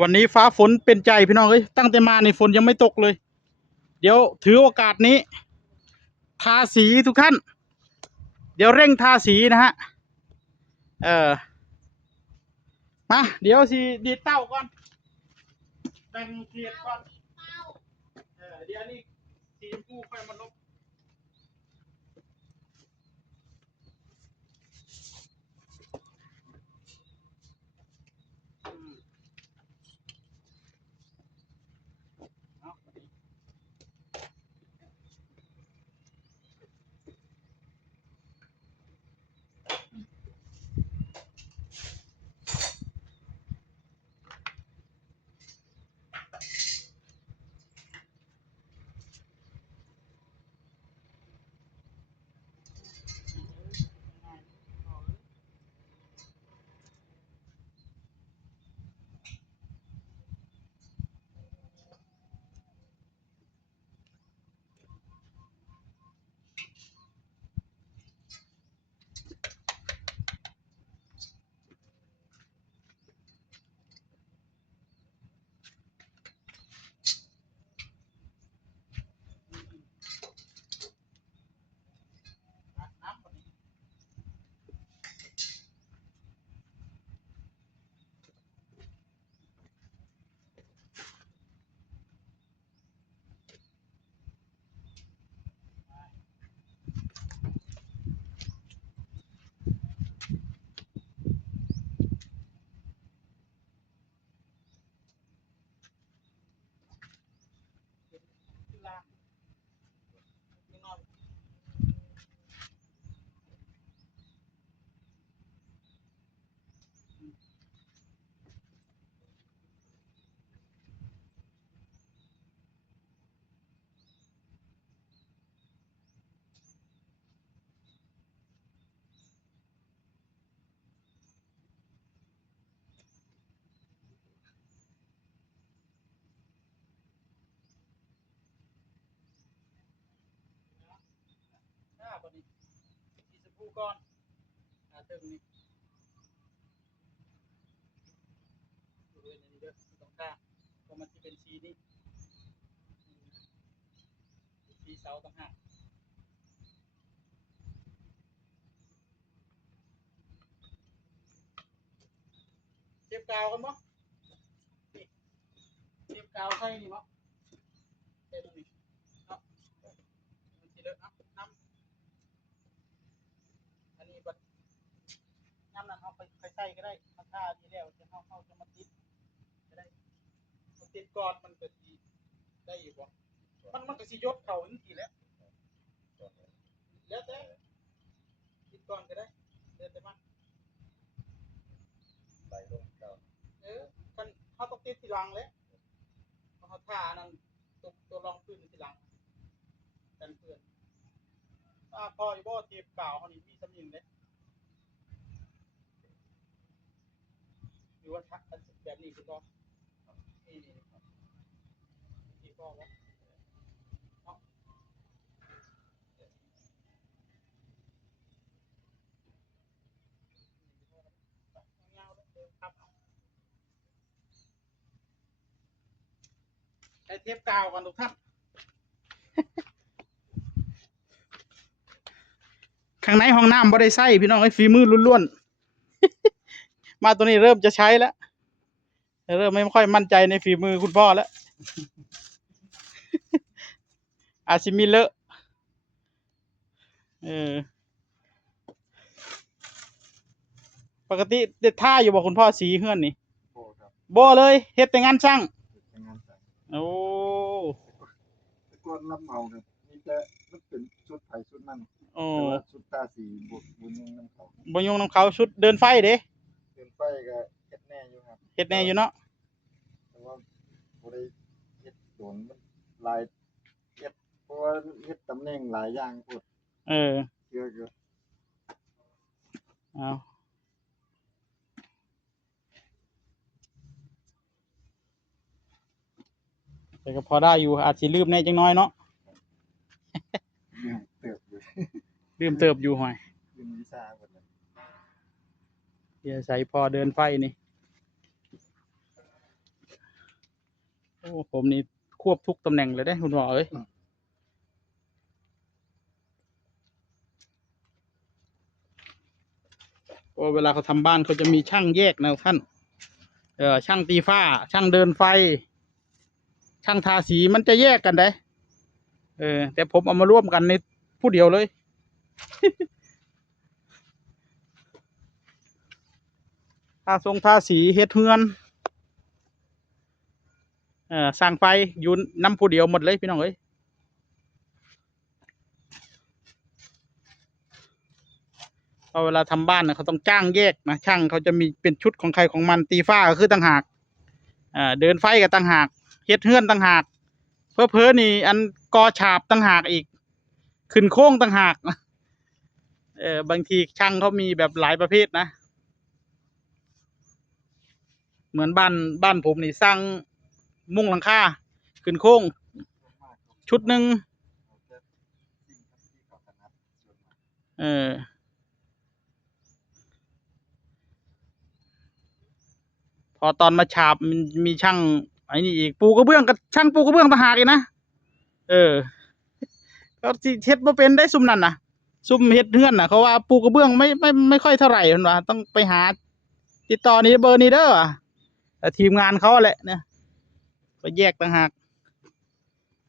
วันนี้ฟ้าฝนเป็นใจพี่น้องเอ้ยตั้งแต่มาในฝนยังไม่ตกเลย เดี๋ยวถือโอกาสนี้ ทาสีทุกท่าน เดี๋ยวเร่งทาสีนะฮะ เออมาเดี๋ยวสิดีเต้าก่อนแบ่งเกียรก่อนเออเดี๋ยวนี้สีชมพูค่อยมาลบ บดนี้สีชมพูก่อนหน้าเติมนี่บริเวณนี้เด้อตรงกลางเพราะมันจะเป็นสีนี้สีเสาต่างหากเทียบกาวกันมั้นี่เทียบกาวใช่นี่มั้เต็มนี่เนาะมันสิเลอะเนาะน้ำ อันนี้บัดน้ำนั้นเอา ไปไปใส่ก็ได้มาท่าดีแล้วจะเข้าเข้าจะมาติดก็ได้มาติดก่อนมันก็สิได้อยู่บ่มันมันก็สิยดเข่าจังซี่แหล้วแล้วแต่ติดก่อนก็ได้แล้วแต่มันไหลลงเก่าเออคันเขาต้องติดทีหลังเลยเพราะเขาท่าอันนั้นตัวตัวรองพื้นทีหลังกันเพื่อนอ่าพออยู่บ่เทียบกาวเขานี่มีสำยิงเด้ หรือว่าทักแบบนี้คือบ่นี่นี่นี่ที่บ่วะเนาะเงาๆเดินครับเอาใช้เทปกาวกันทุกท่านข้างในห้องน้ำบ่ได้ใส่พี่น้องไอ้ยฝีมือล้วนๆ มาตัวนี้เริ่มจะใช้แล้วเริ่มไม่ค่อยมั่นใจในฝีมือคุณพ่อแล้ว อาจสิมีเลอะเออปกติเด็ดท่าอยู่บอกคุณพ่อสีเฮือนนี่โอ้ครับบ่เลยเฮ็ดแต่งานช่างเป็นงานแต่งโอ้แต่ก่อนรับเหมาเนี่ยมีแต่มันเป็นชุดไผ่ชุดนั่นโอ้แต่ว่าชุดตาสีบวกบุญยังน้ำเขาบ่ยงน้ำเขาชุดเดินไฟเด้เดิน ไฟก็เฮ็ดแน่อยู่ครับเฮ็ดแน่อยู่เนาะแต่ว่าบ่ได้เฮ็ดโดนมันหลายเฮ็ดเพราะว่าเฮ็ดตำแหน่งหลายอย่างพูดเออเยอะเยอะเอาแต่ก็พอได้อยู่อาจสิลืมแน่จังน้อยเนาะเรื่องเติบอยู่ ลืมเติบอยู่ห่วย เรื่องวิชาหมดเลย เดี๋ยวใส่พอเดินไฟนี่อ้ผมนี่ควบทุกตำแหน่งเลยได้คุณหมอเอ้ยเพราะเวลาเขาทำบ้านเขาจะมีช่างแยกนะท่าน เออช่างตีฝ้า ช่างเดินไฟ ช่างทาสีมันจะแยกกันได้ เออ แต่ผมเอามาร่วมกันในผู้เดียวเลย ทาทรงทาสีเฮ็ดเฮือนเออสร้างไฟอยู่น้ำผู้เดียวหมดเลยพี่น้องเอ้ยพอเวลาทำบ้านนะเขาต้องจ้างแยกนะช่างเขาจะมีเป็นชุดของใครของมันตีฟ้าก็คือต่างหากอ่าเดินไฟก็ต่างหากเฮ็ดเฮือนต่างหาก เพอเพอนี่อันกอฉาบต่างหากอีก ขึ้นโค้งต่างหากเออบางทีช่างเขามีแบบหลายประเภทนะ เหมือนบ้านบ้านผมนี่สร้างมุ้งหลังคาขึ้นโค้ง ชุดหนึ่งเออพอตอนมาฉาบมันมีช่างไอ้นี่อีกปูกระเบื้องกับช่างปูกระเบื้องต่างหากอีกนะเออก็สิเฮ็ดบ่เป็นได้ซุ่มนั่นนะซุ่มเฮ็ดเฮือนน่ะเขาว่าปูกระเบื้องไม่ไม่ไม่ค่อยเท่าไหร่เพิ่นว่าต้องไปหา ติดต่อนี่เบอร์นี้เด้อ แต่ทีมงานเขาแหละเนี่ยก็แยกต่างหาก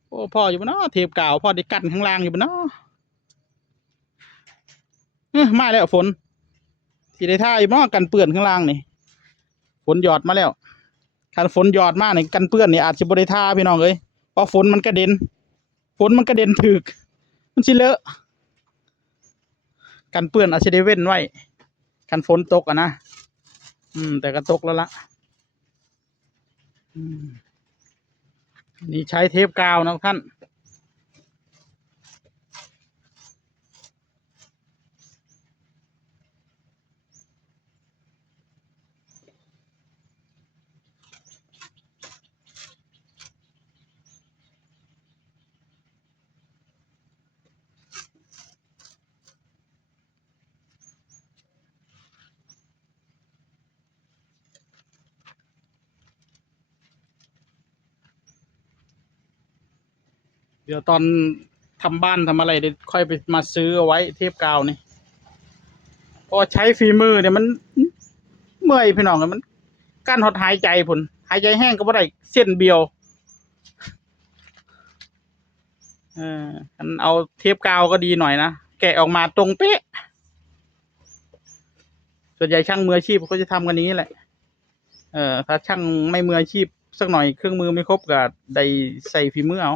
โอ้พ่ออยู่บ่เนาะเทปเก่าพ่อได้กั้นข้างล่างอยู่บ่เนาะเอ้อมาแล้วฝนสีได้ท่าอยู่บ่กันเปื้อนข้างล่างนี่ฝนหยอดมาแล้วคันฝนหยอดมากนี่กันเปื้อนนี่อาจจะบ่ได้ท่าพี่น้องเอ้ยเพราะฝนมันกระเด็นฝนมันกระเด็นถึก มันสิเลอะ กันเปื้อนอาจจะได้เว้นไว้คันฝนตกอะนะอืม แต่ก็ตกแล้วละอืม นี่ใช้เทปกาวนะท่าน ดี๋ยวตอนทำบ้านทำอะไรเดี๋ยวค่อยไปมาซื้อเอาไว้เทปกาวนี่พอใช้ฝีมือเนี่ยมัน เมื่อยพี่น้องมันกั้นหดหายใจผลหายใจแห้งก็บ่ได้เส้นเบียวเออันเอาเทปกาวก็ดีหน่อยนะแกะออกมาตรงเป๊ะส่วนใหญ่ช่างมืออาชีพเขาจะทำกันนี้แหละ เออถ้าช่างไม่มืออาชีพสักหน่อยเครื่องมือไม่ครบก็ได้ใส่ฝีมือเอา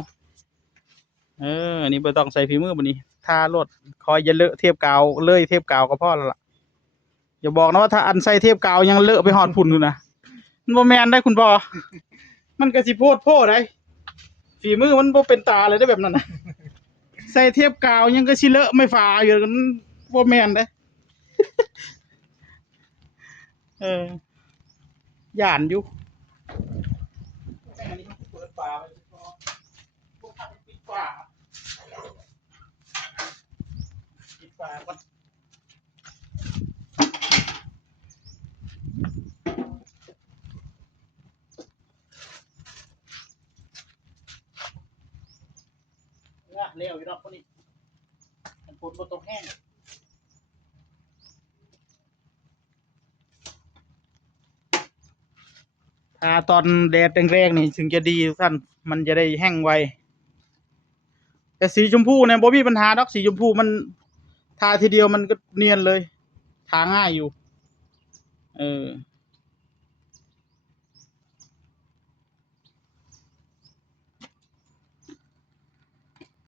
เอออันนี้ไม่ต้องใส่ฝีมือบันนี้ทารถคอยอย่าเลอะเทปกาวเลยเทปกาวก็พอแล้วล่ะอย่าบอกนะว่าถ้าอันใส่เทปกาวยังเลอะไปหอดพุ่นอยู่นะมันบ่แมนได้คุณพ่อมันก็สิโพดโพดได้ฝีมือมันบ่เป็นตาเลยได้แบบนั้นนะใส่เทปกาวยังก็สิเลอะไม่ฝาอยู่กันบ่แมนได้เออย่านอยู่อันนี้เปิดฝาไว้ก่อนพวกท่านปิดฝา ปิดฝาก่อนเนี่ยเร็วอยู่รอบคนนี้มันฝนบ่ตกแห้งถ้าตอนแดดแรงๆนี่ถึงจะดีทุกท่าน มันจะได้แห้งไว แต่สีชมพูเนี่ยบ่มีปัญหาดอกสีชมพูมัน ทาทีเดียวมันก็เนียนเลย ทาง่ายอยู่ เออ